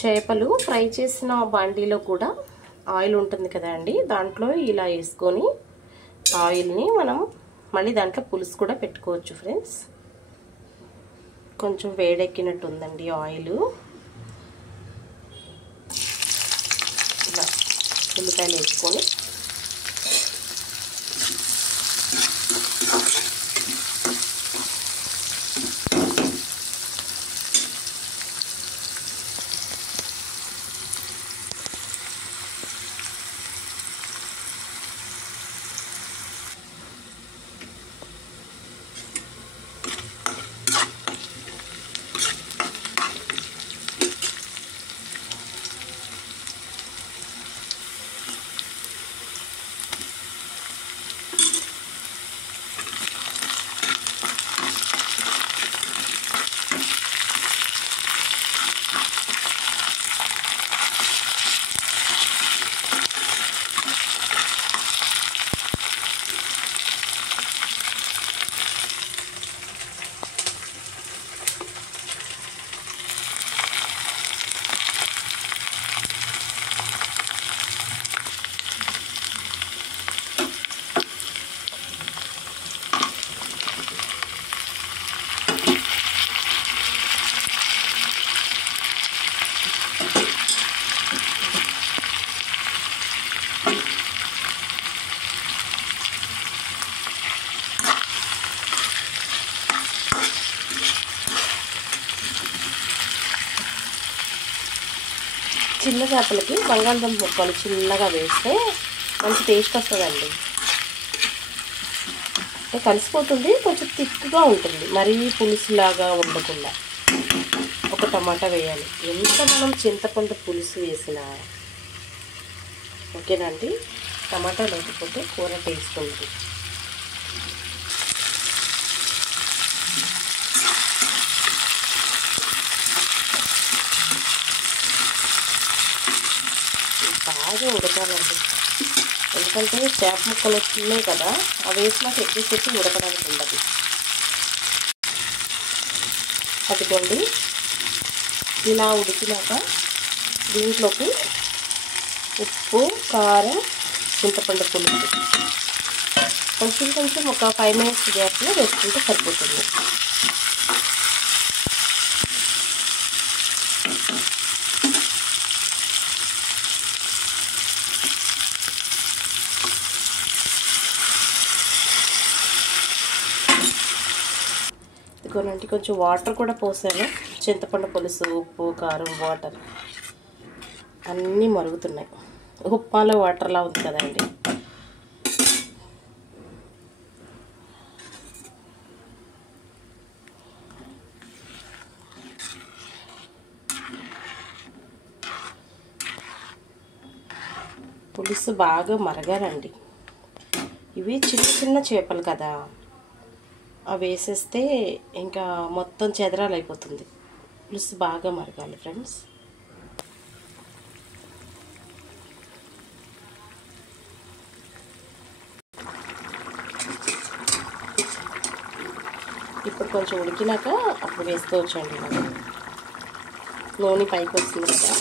చేపలు ఫ్రై చేసిన బాండీలో కూడా ఆయిల్ ఉంటుంది కదా అండి, దాంట్లో ఇలా వేసుకొని ఆయిల్ని మనం మళ్ళీ దాంట్లో పులుసు కూడా పెట్టుకోవచ్చు ఫ్రెండ్స్. కొంచెం వేడెక్కినట్టు ఉందండి ఆయిల్. ఇలా ఉల్లిపాయలు వేసుకొని చిన్న చేపలకి బంగాళదుంప ముక్కలు చిన్నగా వేస్తే మంచి టేస్ట్ వస్తుందండి. కలిసిపోతుంది, కొంచెం థిక్గా ఉంటుంది, మరీ పులుసులాగా ఉండకుండా. ఒక టమాటా వేయాలి. ఎంత మనం చింతపండు పులుసు వేసినా ఓకేనా అండి, టమాటా లేకపోతే కూర టేస్ట్ ఉంటుంది. బాగా ఉడకాలండి, ఎందుకంటే చేప ముక్కలు వచ్చినాయి కదా, అవి వేసినాక ఎక్కువసేపు ఉడకడానికి ఉండదు. అదిగోండి ఇలా ఉడికినాక దీంట్లోకి ఉప్పు, కారం, చింతపండు పులుసు కొంచెం కొంచెం ఒక 5 minutes గ్యాప్లో వేసుకుంటే సరిపోతుంది. ఇదిగోనండి కొంచెం వాటర్ కూడా పోసాను. చింతపండు పులుసు, ఉప్పు, కారం, వాటర్ అన్నీ మరుగుతున్నాయి. ఉప్మాలో వాటర్లా ఉంది కదండి. పులుసు బాగా మరగాలండి. ఇవి చిన్న చిన్న చేపలు కదా, అవి వేసేస్తే ఇంకా మొత్తం చెదరాలు అయిపోతుంది. పులుసు బాగా మరగాలి ఫ్రెండ్స్. ఇప్పుడు కొంచెం ఉడికినాక అప్పుడు వేసుకోవచ్చండి. నూనె పైకి వస్తుంది కదా.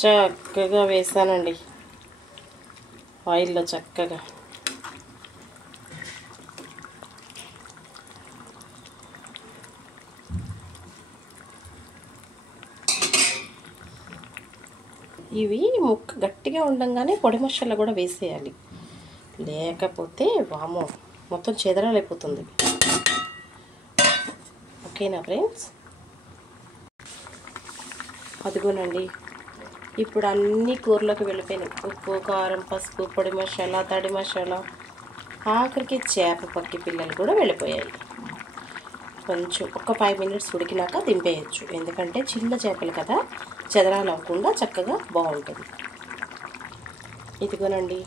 చక్కగా వేసానండి ఆయిల్లో చక్కగా. ఇవి ముక్క గట్టిగా ఉండగానే పొడి మసాలా కూడా వేసేయాలి, లేకపోతే వామో మొత్తం చెదరాలైపోతుంది. ఓకేనా ఫ్రెండ్స్. అదిగోనండి ఇప్పుడు అన్ని కూరలోకి వెళ్ళిపోయినాయి. ఉప్పు, కారం, పసుపు, పొడి మసాలా, తడి మసాలా, ఆఖరికి చేప పక్కి పిల్లలు కూడా వెళ్ళిపోయాయి. కొంచెం ఒక 5 minutes ఉడికినాక దింపేయచ్చు, ఎందుకంటే చిన్న చేపలు కదా, చెదరాలు అవ్వకుండా చక్కగా బాగుంటుంది. ఇదిగోనండి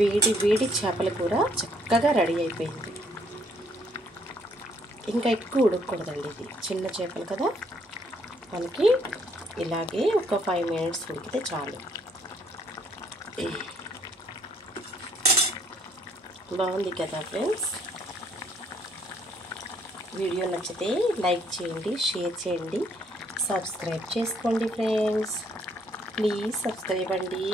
వేడి వేడి చేపల కూర చక్కగా రెడీ అయిపోయింది. ఇంకా ఎక్కువ ఉడకకూడదండి, ఇది చిన్న చేపలు కదా, మనకి ఇలాగే ఒక 5 minutes ఉడికితే చాలు. బాగుంది కదా ఫ్రెండ్స్. వీడియో నచ్చితే లైక్ చేయండి, షేర్ చేయండి, సబ్స్క్రైబ్ చేసుకోండి ఫ్రెండ్స్. ప్లీజ్ సబ్స్క్రైబ్ అండి.